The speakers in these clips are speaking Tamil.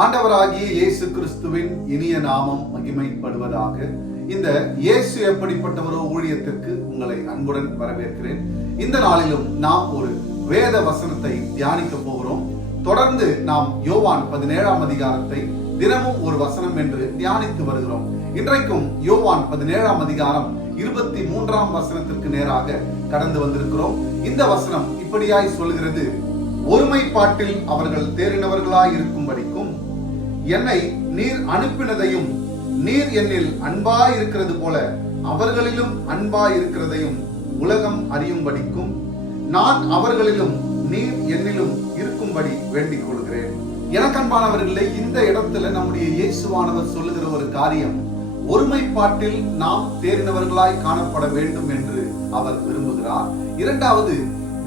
ஆண்டவராகிய இயேசு கிறிஸ்துவின் இனிய நாமம் மகிமைப்படுவதாக. இந்த இயேசு எப்படிப்பட்டவரோ ஊழியத்திற்கு உங்களை அன்புடன் வரவேற்கிறேன். இந்த நாளிலும் நாம் ஒரு வேத வசனத்தை தியானிக்க போகிறோம். தொடர்ந்து நாம் யோவான் 17ஆம் அதிகாரத்தை தினமும் ஒரு வசனம் என்று தியானித்து வருகிறோம். இன்றைக்கும் யோவான் 17ஆம் அதிகாரம் 23ஆம் வசனத்திற்கு நேராக கடந்து வந்திருக்கிறோம். இந்த வசனம் இப்படியாய் சொல்கிறது: ஒருமைப்பாட்டில் அவர்கள் தேறினவர்களாய் இருக்கும்படிக்கும் என்னை நீர் அனுப்பினதையும் நீர் என்னில் அன்பாய் இருக்கிறது போல அவர்களிலும் அன்பாய் இருக்கிறதையும் உலகம் அறியும்படிக்கும் நான் அவர்களிலும் நீர் என்னிலும் இருக்கும்படி வேண்டிக் கொள்கிறேன். எனக்கு அன்பானவர்களே, இந்த இடத்துல நம்முடைய இயேசுவானவர் சொல்லுகிற ஒரு காரியம், ஒருமைப்பாட்டில் நாம் தேறினவர்களாய் காணப்பட வேண்டும் என்று அவர் விரும்புகிறார். இரண்டாவது,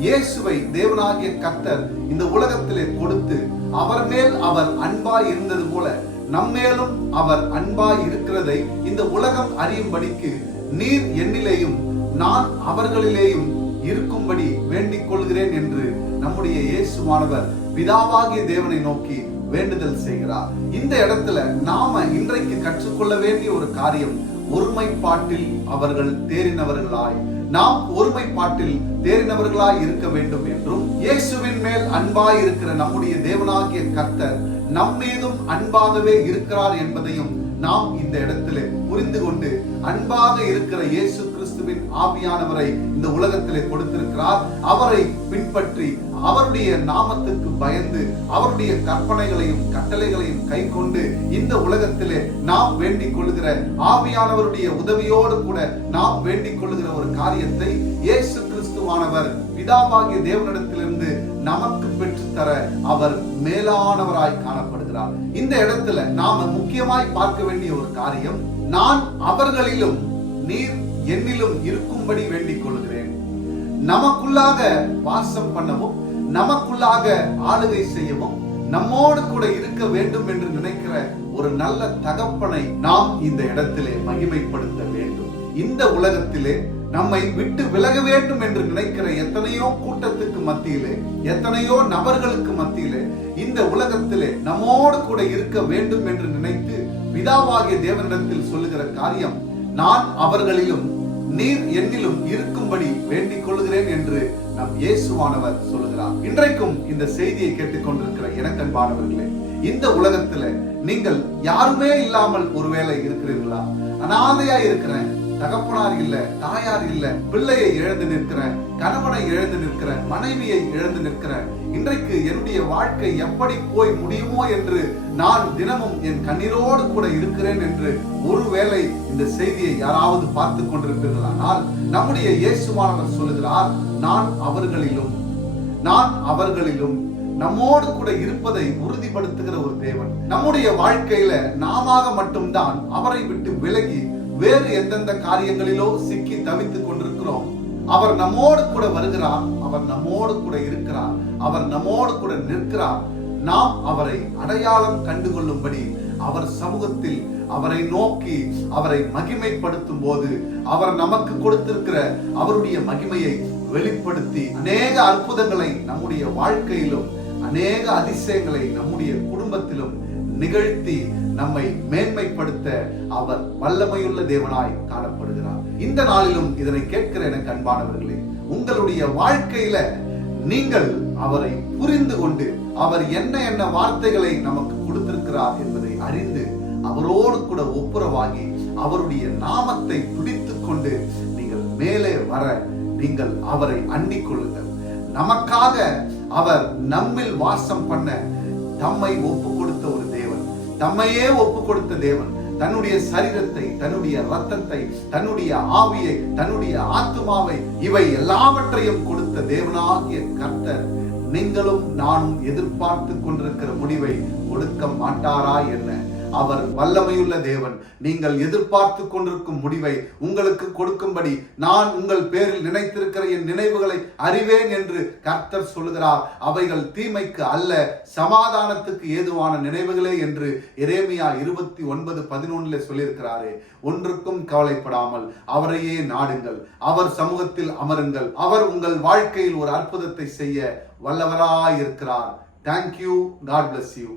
இயேசுவை தேவனாகிய கர்த்தர் இந்த உலகத்திலே கொடுத்து அவர் மேல் அவர் அன்பாய் இருந்தது போல நம்மேலும் அவர் அன்பாய் இருக்கிறதை இந்த உலகம் அறியும்படிக்கு நீர் என்னிலேயும் நான் அவர்களிலேயும் இருக்கும்படி வேண்டிக் கொள்கிறேன் என்று நம்முடைய இயேசுவானவர் பிதாவாகிய தேவனை நோக்கி வேண்டுதல் செய்கிறார். இந்த இடத்துல நாம இன்றைக்கு கற்றுக்கொள்ள வேண்டிய ஒரு காரியம், ஒருமைப்பாட்டில் அவர்கள் தேறினவர்களாய், நாம் ஒருமைப்பாட்டில் தேறினவர்களாய் இருக்க வேண்டும் என்றும், இயேசுவின் மேல் அன்பாய் இருக்கிற நம்முடைய தேவனாகிய கர்த்தர் நம்மீதும் அன்பாகவே இருக்கிறார் என்பதையும் நாம் இந்த இடத்திலே புரிந்து கொண்டு, அன்பாக இருக்கிற இயேசு கிறிஸ்துவின் ஆவியானவரை இந்த உலகத்திலே கொடுத்திருக்கிறார். அவரை பின்பற்றி அவருடைய நாமத்துக்கு பயந்து அவருடைய கற்பனைகளையும் கட்டளைகளையும் கை கொண்டு இந்த உலகத்திலே நாம் வேண்டிக் கொள்ளுகிற ஆவியானவருடைய உதவியோடு கூட நாம் வேண்டிக் கொள்ளுகிற ஒரு காரியத்தை இயேசு கிறிஸ்துவானவர் பிதாவாகிய தேவனிடத்திலிருந்து நமக்கு பெற்றுத்தர அவர் மேலானவராய் காணப்படுகிறார். இந்த இடத்துல நாம முக்கியமாய் பார்க்க வேண்டிய ஒரு காரியம், நான் அவர்களிலும் நீர் என்னிலும் இருக்கும்படி வேண்டிக் கொள்கிறேன். நமக்குள்ளாக வாசம் பண்ணவும் நமக்குள்ளாக ஆளுகை செய்யவும் நம்மோடு கூட இருக்க வேண்டும் என்று நினைக்கிற ஒரு நல்ல தகப்பனை நாம் இந்த இடத்திலே மகிமைப்படுத்த வேண்டும். இந்த உலகத்திலே நம்மை விட்டு விலக வேண்டும் என்று நினைக்கிற எத்தனையோ கூட்டத்துக்கு மத்தியிலே, எத்தனையோ நபர்களுக்கு மத்தியிலே, இந்த உலகத்திலே நம்மோடு கூட இருக்க வேண்டும் என்று நினைத்து பிதாவாகிய தேவனிடத்தில் சொல்லுகிற காரியம், நான் அவர்களிலும் நீர் என்னிலும் இருக்கும்படி வேண்டிக் கொள்கிறேன் என்று நம் இயேசுவானவர் சொல்லுகிறார். இன்றைக்கும் இந்த செய்தியை கேட்டுக்கொண்டிருக்கிற எனக்கு அன்பானவர்களே, இந்த உலகத்துல நீங்கள் யாருமே இல்லாமல் ஒருவேளை இருக்கிறீர்களா? அனாதையா இருக்கிறேன், தகப்பனார் இல்ல, தாயார் இல்ல, பிள்ளையை இழந்து நிற்கிறேன், கணவனை இழந்து நிற்கிறேன், மனைவியை இழந்து நிற்கிறேன், இன்றைக்கு என்னுடைய வாழ்க்கை எப்படி போய் முடியுமோ என்று நான் தினமும் என் கண்ணீரோடு கூட இருக்கிறேன் என்று ஒருவேளை இந்த செய்தியை யாராவது பார்த்து கொண்டிருப்பீர்களானால், நம்முடைய இயேசுவானவர் சொல்லுகிறார், நான் அவர்களிலும் நம்மோடு கூட இருப்பதை உறுதிப்படுத்துகிற ஒரு தேவன். நம்முடைய வாழ்க்கையில நாம மட்டும்தான் அவரை விட்டு விலகி வேறு எந்தெந்த காரியங்களிலோ சிக்கி தவித்துக் கொண்டிருக்கிறோம். அவர் நம்மோடு கூட வருகிறார், அவர் நம்மோடு கூட இருக்கிறார், அவர் நம்மோடு கூட நிற்கிறார். நாம் அவரை அடையாளம் கண்டுகொள்ளும்படி அவர் சமூகத்தில் அவரை நோக்கி அவரை மகிமைப்படுத்தும் போது அவர் நமக்கு கொடுத்திருக்கிற அவருடைய மகிமையை வெளிப்படுத்தி அநேக அற்புதங்களை நம்முடைய வாழ்க்கையிலும் அநேக அதிசயங்களை நம்முடைய குடும்பத்திலும் நிகழ்த்தி நம்மை மேன்மைப்படுத்த அவர் வல்லமையுள்ள தேவனாய் காணப்படுகிறார். இந்த நாளிலும் இதனை கேட்கிற எனக்கு அன்பானவர்களே, உங்களுடைய வாழ்க்கையில நீங்கள் அவரை புரிந்து கொண்டு அவர் என்ன வார்த்தைகளை நமக்கு கொடுத்திருக்கிறார் என்பதை அறிந்து அவரோடு கூட ஒப்புரவாகி அவருடைய நாமத்தை பிடித்துக் கொண்டு நீங்கள் மேலே வர நீங்கள் அவரை அண்டிக் கொள்ளுங்கள். நமக்காக அவர் நம்மில் வாசம் பண்ண தம்மை ஒப்பு கொடுத்த ஒரு தேவன், தம்மையே ஒப்பு கொடுத்த தேவன், தன்னுடைய சரீரத்தை, தன்னுடைய ரத்தத்தை, தன்னுடைய ஆவியை, தன்னுடைய ஆத்துமாவை, இவை எல்லாவற்றையும் கொடுத்த தேவனாகிய கர்த்தர் நீங்களும் நானும் எதிர்பார்த்து கொண்டிருக்கிற முடிவை கொடுக்க மாட்டாரா என்ன? அவர் வல்லமையுள்ள தேவன். நீங்கள் எதிர்பார்த்து கொண்டிருக்கும் முடிவை உங்களுக்கு கொடுக்கும்படி நான் உங்கள் பேரில் நினைத்திருக்கிற என் நினைவுகளை அறிவேன் என்று கர்த்தர் சொல்லுகிறார். அவைகள் தீமைக்கு அல்ல, சமாதானத்துக்கு ஏதுவான நினைவுகளே என்று எரேமியா 29:11 சொல்லியிருக்கிறாரே. ஒன்றுக்கும் கவலைப்படாமல் அவரையே நாடுங்கள், அவர் சமூகத்தில் அமருங்கள். அவர் உங்கள் வாழ்க்கையில் ஒரு அற்புதத்தை செய்ய வல்லவராய் இருக்கிறார். Thank you. God bless you.